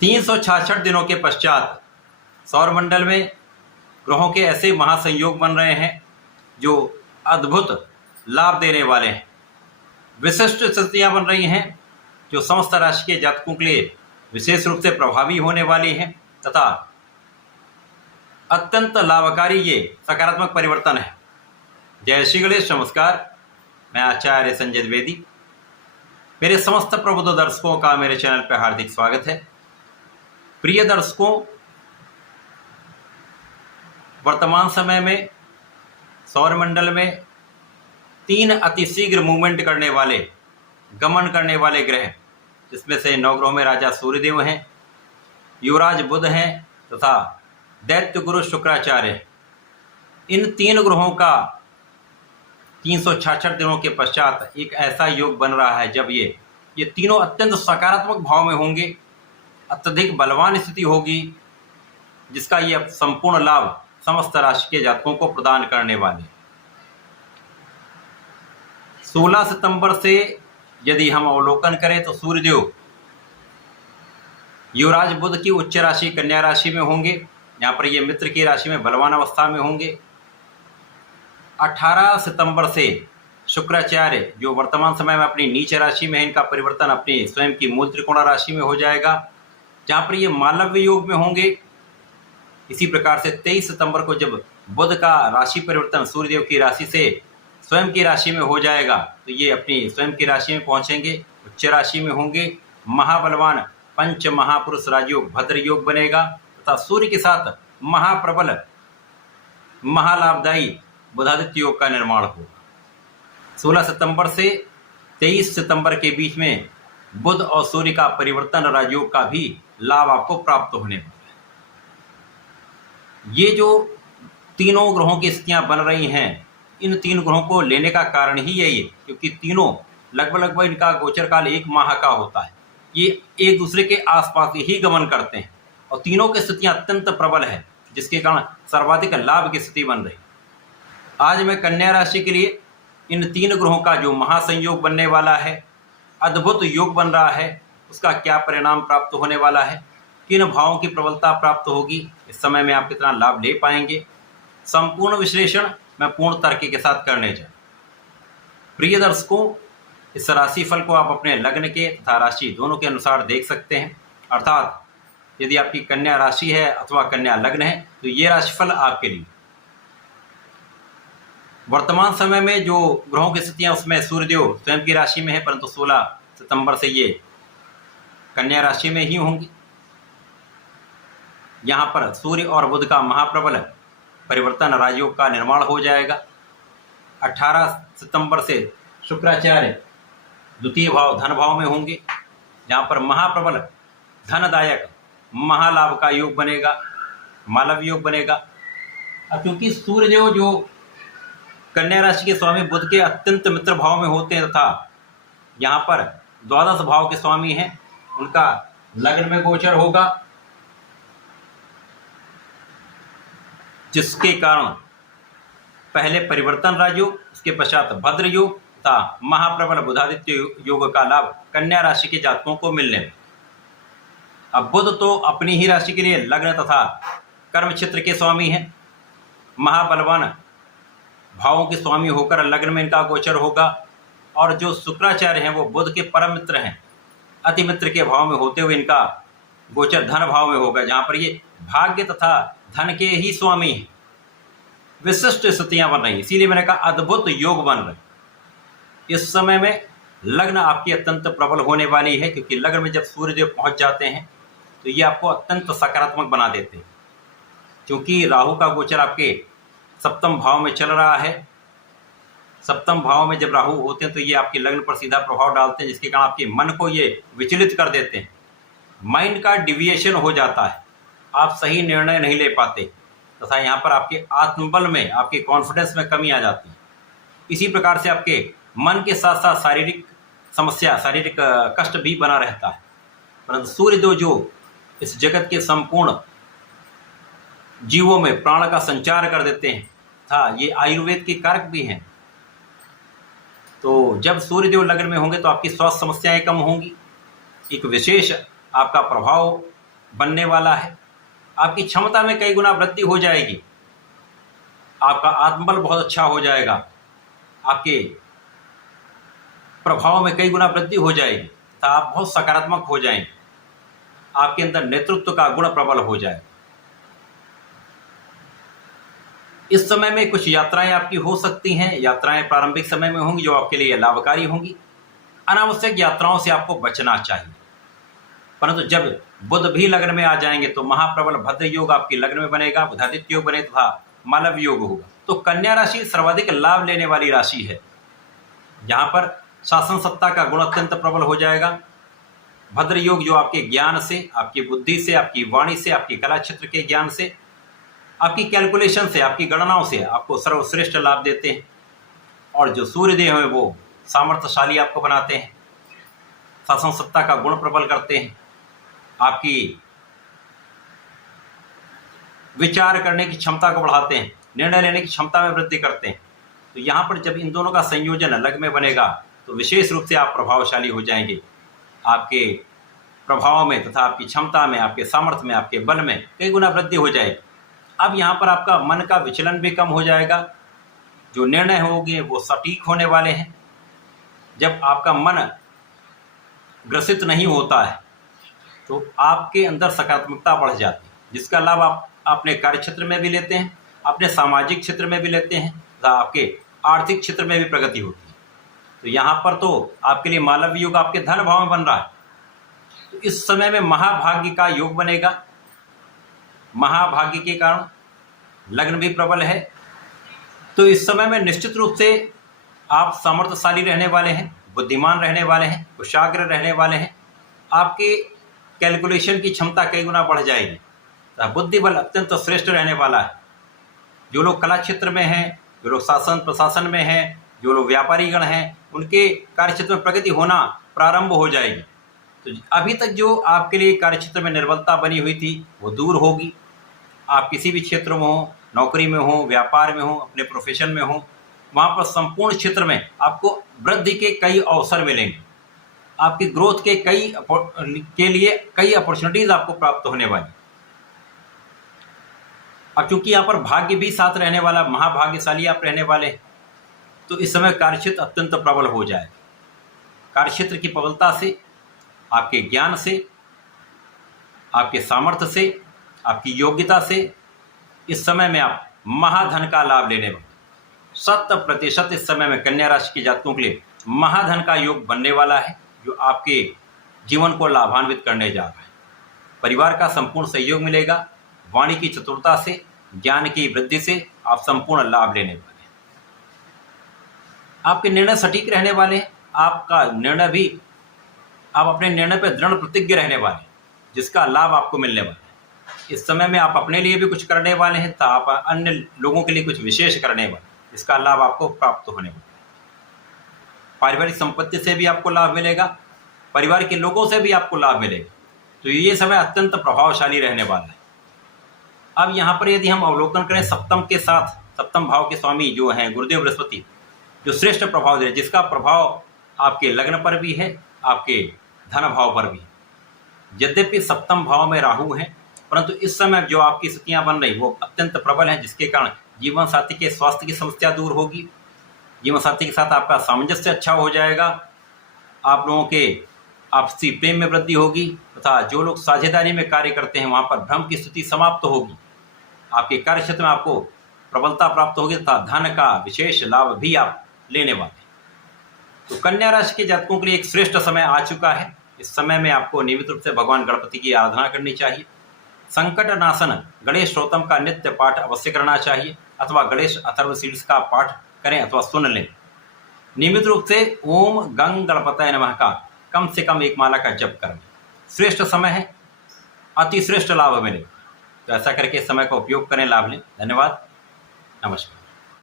366 दिनों के पश्चात सौरमंडल में ग्रहों के ऐसे महासंयोग बन रहे हैं जो अद्भुत लाभ देने वाले हैं। विशिष्ट स्थितियां बन रही हैं जो समस्त राशि के जातकों के लिए विशेष रूप से प्रभावी होने वाली हैं तथा अत्यंत लाभकारी ये सकारात्मक परिवर्तन है। जय श्री गणेश। नमस्कार, मैं आचार्य संजय द्विवेदी। मेरे समस्त प्रबुद्ध दर्शकों का मेरे चैनल पर हार्दिक स्वागत है। प्रिय दर्शकों, वर्तमान समय में सौरमंडल में 3 अतिशीघ्र मूवमेंट करने वाले, गमन करने वाले ग्रह, जिसमें से 9 ग्रहों में राजा सूर्यदेव हैं, युवराज बुध हैं तथा दैत्य गुरु शुक्राचार्य हैं। इन 3 ग्रहों का 366 दिनों के पश्चात एक ऐसा योग बन रहा है जब ये तीनों अत्यंत सकारात्मक भाव में होंगे, अत्यधिक बलवान स्थिति होगी, जिसका ये संपूर्ण लाभ समस्त राशि के जातकों को प्रदान करने वाले। 16 सितंबर से यदि हम अवलोकन करें तो सूर्यदेव युवराज बुध की उच्च राशि कन्या राशि में होंगे। यहाँ पर ये मित्र की राशि में बलवान अवस्था में होंगे। 18 सितंबर से शुक्राचार्य जो वर्तमान समय में अपनी नीच राशि में है, इनका परिवर्तन अपनी स्वयं की मूल त्रिकोण राशि में हो जाएगा, जहाँ पर ये मालव्य योग में होंगे। इसी प्रकार से 23 सितंबर को जब बुध का राशि परिवर्तन सूर्यदेव की राशि से स्वयं की राशि में हो जाएगा तो ये अपनी स्वयं की राशि में पहुंचेंगे, उच्च राशि में होंगे। महाबलवान पंच महापुरुष राजयोग भद्र योग बनेगा तथा सूर्य के साथ महाप्रबल महालाभदायी बुधादित्य योग का निर्माण होगा। 16 सितंबर से 23 सितंबर के बीच में बुध और सूर्य का परिवर्तन राजयोग का भी लाभ आपको प्राप्त होने वाला है। ये जो तीनों ग्रहों की स्थितियां बन रही हैं, इन 3 ग्रहों को लेने का कारण ही यही है क्योंकि तीनों लगभग इनका गोचर काल 1 माह का होता है। ये एक दूसरे के आसपास ही गमन करते हैं और तीनों की स्थितियां अत्यंत प्रबल है, जिसके कारण सर्वाधिक लाभ की स्थिति बन रही। आज मैं कन्या राशि के लिए इन 3 ग्रहों का जो महासंयोग बनने वाला है, अद्भुत योग बन रहा है, उसका क्या परिणाम प्राप्त होने वाला है, किन भावों की प्रबलता प्राप्त होगी, इस समय में आप कितना लाभ ले पाएंगे, संपूर्ण विश्लेषण मैं पूर्ण तर्क के साथ करने जा। प्रिय दर्शकों, इस राशि फल को आप अपने लग्न के तथा राशि दोनों के अनुसार देख सकते हैं। अर्थात यदि आपकी कन्या राशि है अथवा कन्या लग्न है तो ये राशिफल आपके लिए। वर्तमान समय में जो ग्रहों की स्थितियां, उसमें सूर्यदेव स्वयं की राशि में है, परंतु 16 सितंबर से ये कन्या राशि में ही होंगी। यहाँ पर सूर्य और बुध का महाप्रबल परिवर्तन राजयोग का निर्माण हो जाएगा। 18 सितंबर से शुक्राचार्य द्वितीय भाव धन भाव में होंगे, जहाँ पर महाप्रबल धनदायक महालाभ का योग बनेगा, मालव योग बनेगा। अब क्योंकि सूर्यदेव जो कन्या राशि के स्वामी बुध के अत्यंत मित्र भाव में होते हैं तथा यहाँ पर द्वादश भाव के स्वामी हैं, उनका लग्न में गोचर होगा, जिसके कारण पहले परिवर्तन राजयोग, उसके पश्चात भद्र योग तथा महाप्रबल बुधादित्य योग का लाभ कन्या राशि के जातकों को मिलने में। अब बुध तो अपनी ही राशि के लिए लग्न तथा कर्म क्षेत्र के स्वामी हैं, महाबलवान भावों के स्वामी होकर लग्न में इनका गोचर होगा। और जो शुक्राचार्य हैं वो बुध के परम मित्र हैं, अति मित्र के भाव में होते हुए इनका गोचर धन भाव में होगा, जहाँ पर ये भाग्य तथा धन के ही स्वामी हैं। विशिष्ट स्थितियां बन रही, इसीलिए मैंने कहा अद्भुत योग बन रहे। इस समय में लग्न आपकी अत्यंत प्रबल होने वाली है, क्योंकि लग्न में जब सूर्यदेव पहुंच जाते हैं तो ये आपको अत्यंत सकारात्मक बना देते हैं। क्योंकि राहु का गोचर आपके सप्तम भाव में चल रहा है, सप्तम भाव में जब राहु होते हैं तो ये आपके लग्न पर सीधा प्रभाव डालते हैं, जिसके कारण आपके मन को ये विचलित कर देते हैं। माइंड का डिविएशन हो जाता है, आप सही निर्णय नहीं ले पाते तथा यहाँ पर आपके आत्मबल में, आपके कॉन्फिडेंस में कमी आ जाती है। इसी प्रकार से आपके मन के साथ साथ शारीरिक समस्या, शारीरिक कष्ट भी बना रहता है। परंतु सूर्यदेव जो इस जगत के संपूर्ण जीवों में प्राण का संचार कर देते हैं, था ये आयुर्वेद के कारक भी हैं। तो जब सूर्यदेव लग्न में होंगे तो आपकी स्वास्थ्य समस्याएं कम होंगी, एक विशेष आपका प्रभाव बनने वाला है। आपकी क्षमता में कई गुना वृद्धि हो जाएगी। आपका आत्मबल बहुत अच्छा हो जाएगा। आपके प्रभाव में कई गुना वृद्धि हो जाएगी तथा आप बहुत सकारात्मक हो जाएंगे। आपके अंदर नेतृत्व का गुण प्रबल हो जाए। इस समय में कुछ यात्राएं आपकी हो सकती हैं। यात्राएं प्रारंभिक समय में होंगी जो आपके लिए लाभकारी होंगी। अनावश्यक यात्राओं से आपको बचना चाहिए। परंतु जब बुध भी लग्न में आ जाएंगे तो महाप्रबल भद्र योग आपके लग्न में बनेगा, बुधादित्य योग बने तथा मालव योग होगा। तो कन्या राशि सर्वाधिक लाभ लेने वाली राशि है। यहाँ पर शासन सत्ता का गुण अत्यंत प्रबल हो जाएगा। भद्र योग जो आपके ज्ञान से, आपकी बुद्धि से, आपकी वाणी से, आपकी कला क्षेत्र के ज्ञान से, आपकी कैलकुलेशन से, आपकी गणनाओं से आपको सर्वश्रेष्ठ लाभ देते हैं। और जो सूर्यदेव है वो सामर्थ्यशाली आपको बनाते हैं, शासन सत्ता का गुण प्रबल करते हैं, आपकी विचार करने की क्षमता को बढ़ाते हैं, निर्णय लेने की क्षमता में वृद्धि करते हैं। तो यहाँ पर जब इन दोनों का संयोजन लग्न में बनेगा तो विशेष रूप से आप प्रभावशाली हो जाएंगे। आपके प्रभाव में तथा आपकी क्षमता में, आपके सामर्थ्य में, आपके बल में कई गुना वृद्धि हो जाएगी। अब यहाँ पर आपका मन का विचलन भी कम हो जाएगा। जो निर्णय होंगे वो सटीक होने वाले हैं। जब आपका मन ग्रसित नहीं होता है तो आपके अंदर सकारात्मकता बढ़ जाती है, जिसका लाभ आप अपने कार्य क्षेत्र में भी लेते हैं, अपने सामाजिक क्षेत्र में भी लेते हैं तथा आपके आर्थिक क्षेत्र में भी प्रगति होती है। तो यहाँ पर तो आपके लिए मालव योग आपके धन भाव में बन रहा है। तो इस समय में महाभाग्य का योग बनेगा। महाभाग्य के कारण लग्न भी प्रबल है। तो इस समय में निश्चित रूप से आप सामर्थ्यशाली रहने वाले हैं, बुद्धिमान रहने वाले हैं, कुशाग्र रहने वाले हैं। आपके कैलकुलेशन की क्षमता कई गुना बढ़ जाएगी। बुद्धि बल अत्यंत श्रेष्ठ रहने वाला है। जो लोग कला क्षेत्र में हैं, जो लोग शासन प्रशासन में हैं, जो लोग व्यापारी गण हैं, उनके कार्य क्षेत्र में प्रगति होना प्रारंभ हो जाएगी। तो अभी तक जो आपके लिए कार्य क्षेत्र में निर्बलता बनी हुई थी वो दूर होगी। आप किसी भी क्षेत्र में हो, नौकरी में हो, व्यापार में हो, अपने प्रोफेशन में हो, वहाँ पर संपूर्ण क्षेत्र में आपको वृद्धि के कई अवसर मिलेंगे। आपकी ग्रोथ के लिए कई अपॉर्चुनिटीज आपको प्राप्त होने वाली। अब क्योंकि यहाँ पर भाग्य भी साथ रहने वाला, महाभाग्यशाली आप रहने वाले हैं, तो इस समय कार्यक्षेत्र अत्यंत प्रबल हो जाए। कार्यक्षेत्र की प्रबलता से, आपके ज्ञान से, आपके सामर्थ्य से, आपकी योग्यता से इस समय में आप महाधन का लाभ लेने वाले। 100% इस समय में कन्या राशि के जातकों के लिए महाधन का योग बनने वाला है, जो आपके जीवन को लाभान्वित करने जा रहा है। परिवार का संपूर्ण सहयोग मिलेगा। वाणी की चतुरता से, ज्ञान की वृद्धि से आप संपूर्ण लाभ लेने वाले हैं। आपके निर्णय सटीक रहने वाले हैं। आपका निर्णय भी, आप अपने निर्णय पर दृढ़ प्रतिज्ञ रहने वाले हैं, जिसका लाभ आपको मिलने वाला है। इस समय में आप अपने लिए भी कुछ करने वाले हैं तो आप अन्य लोगों के लिए कुछ विशेष करने वाले, जिसका लाभ आपको प्राप्त होने वाला है। पारिवारिक संपत्ति से भी आपको लाभ मिलेगा, परिवार के लोगों से भी आपको लाभ मिलेगा। तो ये समय अत्यंत प्रभावशाली रहने वाला है। अब यहाँ पर यदि हम अवलोकन करें सप्तम के साथ, सप्तम भाव के स्वामी जो हैं गुरुदेव बृहस्पति, जो श्रेष्ठ प्रभाव दे, जिसका प्रभाव आपके लग्न पर भी है, आपके धन भाव पर भी है। यद्यपि सप्तम भाव में राहु हैं, परंतु इस समय जो आपकी स्थितियां बन रही वो अत्यंत प्रबल हैं, जिसके कारण जीवन साथी के स्वास्थ्य की समस्या दूर होगी। जीवन साथी के साथ आपका सामंजस्य अच्छा हो जाएगा। आप लोगों के आपसी प्रेम में वृद्धि होगी तथा जो लोग साझेदारी में कार्य करते हैं वहाँ पर भ्रम की स्थिति समाप्त होगी। आपके कार्य क्षेत्र में आपको प्रबलता प्राप्त होगी तथा धन का विशेष लाभ भी आप लेने वाले। तो कन्या राशि के जातकों के लिए एक श्रेष्ठ समय आ चुका है। इस समय में आपको नियमित रूप से भगवान गणपति की आराधना करनी चाहिए। संकट नाशन गणेश स्तोत्रम का नित्य पाठ अवश्य करना चाहिए, अथवा गणेश अथर्व शीर्ष का पाठ करें अथवा सुन लें। नियमित रूप से ओम गंग गणपतये नमः का कम से कम एक माला का जप करें। श्रेष्ठ समय है, अति श्रेष्ठ लाभ मिले। तो ऐसा करके समय का उपयोग करें, लाभ लें। धन्यवाद, नमस्कार।